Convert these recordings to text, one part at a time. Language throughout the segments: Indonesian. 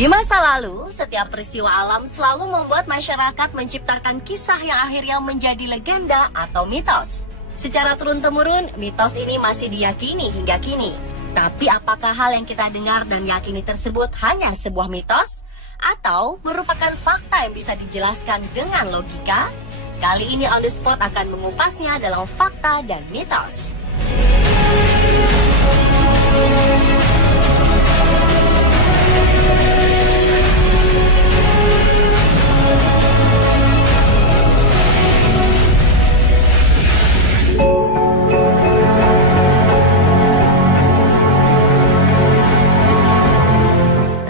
Di masa lalu, setiap peristiwa alam selalu membuat masyarakat menciptakan kisah yang akhirnya menjadi legenda atau mitos. Secara turun-temurun, mitos ini masih diyakini hingga kini. Tapi apakah hal yang kita dengar dan yakini tersebut hanya sebuah mitos? Atau merupakan fakta yang bisa dijelaskan dengan logika? Kali ini On The Spot akan mengupasnya dalam fakta dan mitos.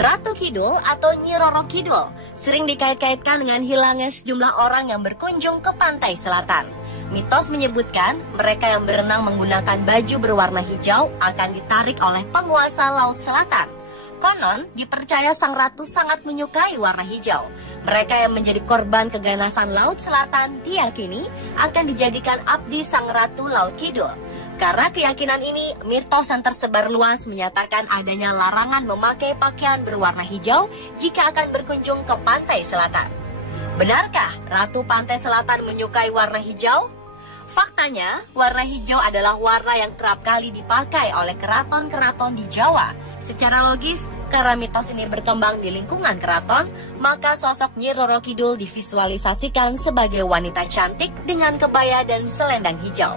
Ratu Kidul atau Nyi Roro Kidul sering dikait-kaitkan dengan hilangnya sejumlah orang yang berkunjung ke pantai selatan. Mitos menyebutkan mereka yang berenang menggunakan baju berwarna hijau akan ditarik oleh penguasa Laut Selatan. Konon, dipercaya sang ratu sangat menyukai warna hijau. Mereka yang menjadi korban keganasan Laut Selatan diyakini akan dijadikan abdi sang ratu Laut Kidul. Karena keyakinan ini, mitos yang tersebar luas menyatakan adanya larangan memakai pakaian berwarna hijau jika akan berkunjung ke pantai selatan. Benarkah Ratu Pantai Selatan menyukai warna hijau? Faktanya, warna hijau adalah warna yang kerap kali dipakai oleh keraton-keraton di Jawa. Secara logis, karena mitos ini berkembang di lingkungan keraton, maka sosok Nyi Roro Kidul divisualisasikan sebagai wanita cantik dengan kebaya dan selendang hijau.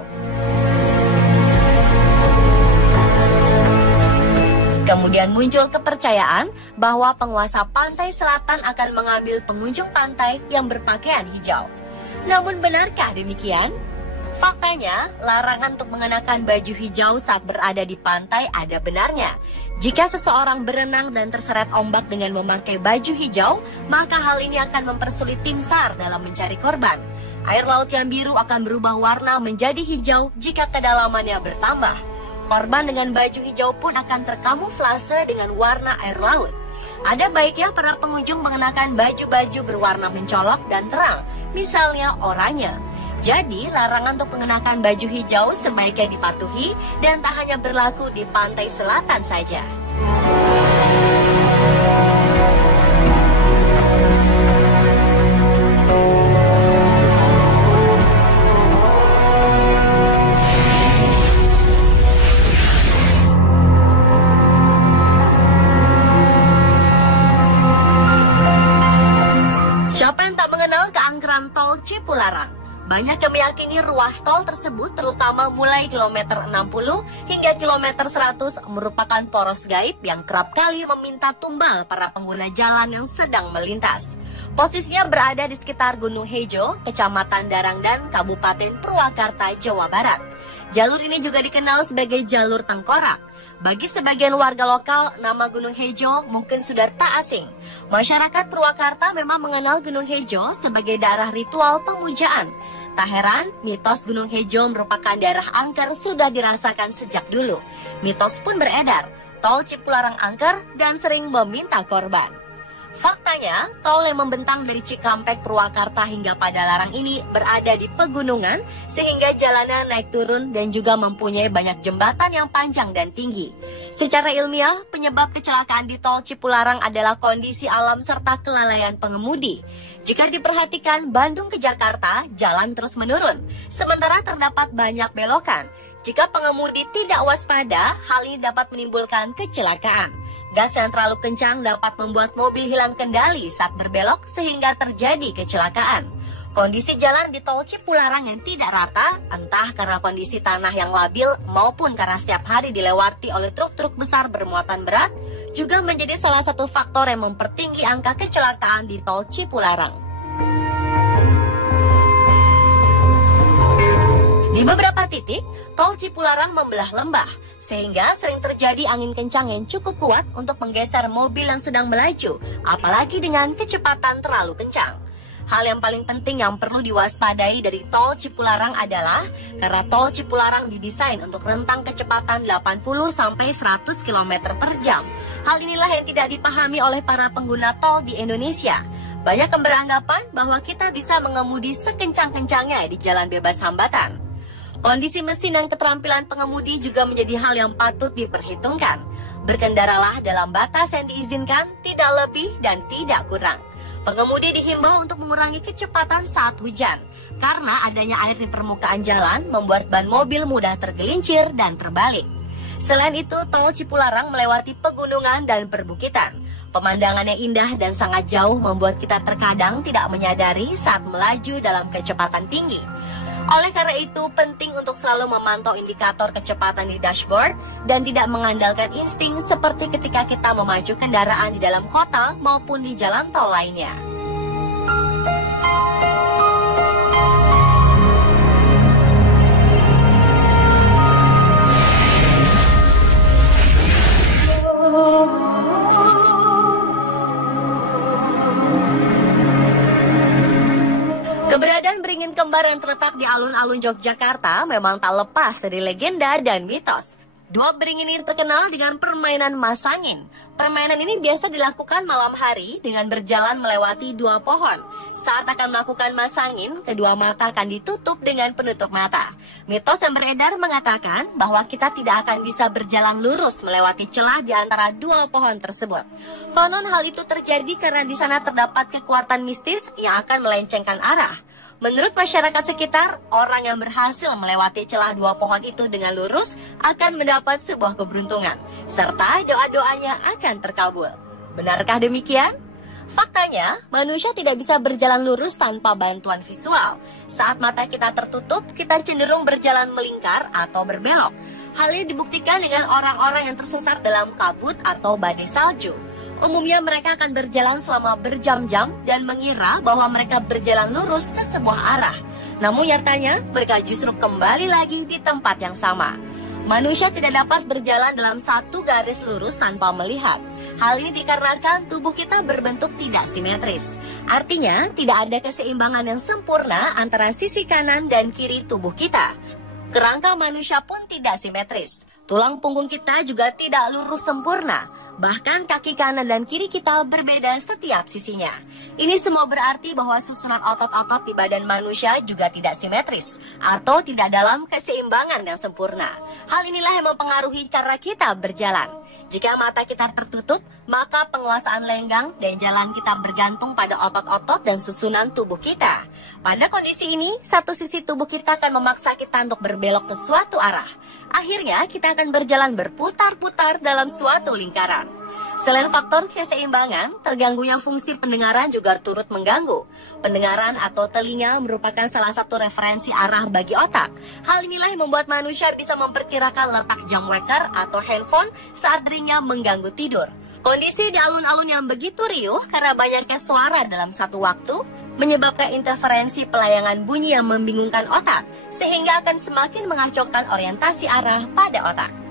Kemudian muncul kepercayaan bahwa penguasa pantai selatan akan mengambil pengunjung pantai yang berpakaian hijau. Namun benarkah demikian? Faktanya, larangan untuk mengenakan baju hijau saat berada di pantai ada benarnya. Jika seseorang berenang dan terseret ombak dengan memakai baju hijau, maka hal ini akan mempersulit tim SAR dalam mencari korban. Air laut yang biru akan berubah warna menjadi hijau jika kedalamannya bertambah. Korban dengan baju hijau pun akan terkamuflase dengan warna air laut. Ada baiknya para pengunjung mengenakan baju-baju berwarna mencolok dan terang, misalnya oranye. Jadi, larangan untuk mengenakan baju hijau sebaiknya dipatuhi dan tak hanya berlaku di pantai selatan saja. Siapa yang tak mengenal keangkeran tol Cipularang? Banyak yang meyakini ruas tol tersebut terutama mulai kilometer 60 hingga kilometer 100 merupakan poros gaib yang kerap kali meminta tumbal para pengguna jalan yang sedang melintas. Posisinya berada di sekitar Gunung Hejo, Kecamatan Darangdan, Kabupaten Purwakarta, Jawa Barat. Jalur ini juga dikenal sebagai jalur tengkorak. Bagi sebagian warga lokal, nama Gunung Hejo mungkin sudah tak asing. Masyarakat Purwakarta memang mengenal Gunung Hejo sebagai daerah ritual pemujaan. Tak heran, mitos Gunung Hejo merupakan daerah angker sudah dirasakan sejak dulu. Mitos pun beredar, tol Cipularang angker dan sering meminta korban. Faktanya, tol yang membentang dari Cikampek Purwakarta hingga Padalarang ini berada di pegunungan sehingga jalannya naik turun dan juga mempunyai banyak jembatan yang panjang dan tinggi. Secara ilmiah, penyebab kecelakaan di tol Cipularang adalah kondisi alam serta kelalaian pengemudi. Jika diperhatikan, Bandung ke Jakarta jalan terus menurun, sementara terdapat banyak belokan. Jika pengemudi tidak waspada, hal ini dapat menimbulkan kecelakaan. Gas yang terlalu kencang dapat membuat mobil hilang kendali saat berbelok sehingga terjadi kecelakaan. Kondisi jalan di tol Cipularang yang tidak rata, entah karena kondisi tanah yang labil maupun karena setiap hari dilewati oleh truk-truk besar bermuatan berat, juga menjadi salah satu faktor yang mempertinggi angka kecelakaan di tol Cipularang. Di beberapa titik, tol Cipularang membelah lembah, sehingga sering terjadi angin kencang yang cukup kuat untuk menggeser mobil yang sedang melaju, apalagi dengan kecepatan terlalu kencang. Hal yang paling penting yang perlu diwaspadai dari tol Cipularang adalah karena tol Cipularang didesain untuk rentang kecepatan 80-100 km per jam. Hal inilah yang tidak dipahami oleh para pengguna tol di Indonesia. Banyak yang beranggapan bahwa kita bisa mengemudi sekencang-kencangnya di jalan bebas hambatan. Kondisi mesin dan keterampilan pengemudi juga menjadi hal yang patut diperhitungkan. Berkendaralah dalam batas yang diizinkan, tidak lebih dan tidak kurang. Pengemudi dihimbau untuk mengurangi kecepatan saat hujan, karena adanya air di permukaan jalan membuat ban mobil mudah tergelincir dan terbalik. Selain itu, tol Cipularang melewati pegunungan dan perbukitan. Pemandangannya indah dan sangat jauh membuat kita terkadang tidak menyadari saat melaju dalam kecepatan tinggi. Oleh karena itu, penting untuk selalu memantau indikator kecepatan di dashboard dan tidak mengandalkan insting seperti ketika kita memacu kendaraan di dalam kota maupun di jalan tol lainnya. Keberadaan beringin kembar yang terletak di alun-alun Yogyakarta memang tak lepas dari legenda dan mitos. Dua beringin ini terkenal dengan permainan masangin. Permainan ini biasa dilakukan malam hari dengan berjalan melewati dua pohon. Saat akan melakukan masangin, kedua mata akan ditutup dengan penutup mata. Mitos yang beredar mengatakan bahwa kita tidak akan bisa berjalan lurus melewati celah di antara dua pohon tersebut. Konon hal itu terjadi karena di sana terdapat kekuatan mistis yang akan melencengkan arah. Menurut masyarakat sekitar, orang yang berhasil melewati celah dua pohon itu dengan lurus akan mendapat sebuah keberuntungan, serta doa-doanya akan terkabul. Benarkah demikian? Faktanya, manusia tidak bisa berjalan lurus tanpa bantuan visual. Saat mata kita tertutup, kita cenderung berjalan melingkar atau berbelok. Hal ini dibuktikan dengan orang-orang yang tersesat dalam kabut atau badai salju. Umumnya mereka akan berjalan selama berjam-jam dan mengira bahwa mereka berjalan lurus ke sebuah arah. Namun nyatanya, mereka justru kembali lagi di tempat yang sama. Manusia tidak dapat berjalan dalam satu garis lurus tanpa melihat. Hal ini dikarenakan tubuh kita berbentuk tidak simetris. Artinya, tidak ada keseimbangan yang sempurna antara sisi kanan dan kiri tubuh kita. Kerangka manusia pun tidak simetris. Tulang punggung kita juga tidak lurus sempurna. Bahkan kaki kanan dan kiri kita berbeda setiap sisinya. Ini semua berarti bahwa susunan otot-otot di badan manusia juga tidak simetris atau tidak dalam keseimbangan yang sempurna. Hal inilah yang mempengaruhi cara kita berjalan. Jika mata kita tertutup, maka penguasaan lenggang dan jalan kita bergantung pada otot-otot dan susunan tubuh kita. Pada kondisi ini, satu sisi tubuh kita akan memaksa kita untuk berbelok ke suatu arah. Akhirnya, kita akan berjalan berputar-putar dalam suatu lingkaran. Selain faktor keseimbangan, terganggunya fungsi pendengaran juga turut mengganggu. Pendengaran atau telinga merupakan salah satu referensi arah bagi otak. Hal inilah yang membuat manusia bisa memperkirakan letak jam waker atau handphone saat dirinya mengganggu tidur. Kondisi di alun-alun yang begitu riuh karena banyaknya suara dalam satu waktu menyebabkan interferensi pelayangan bunyi yang membingungkan otak, sehingga akan semakin mengacaukan orientasi arah pada otak.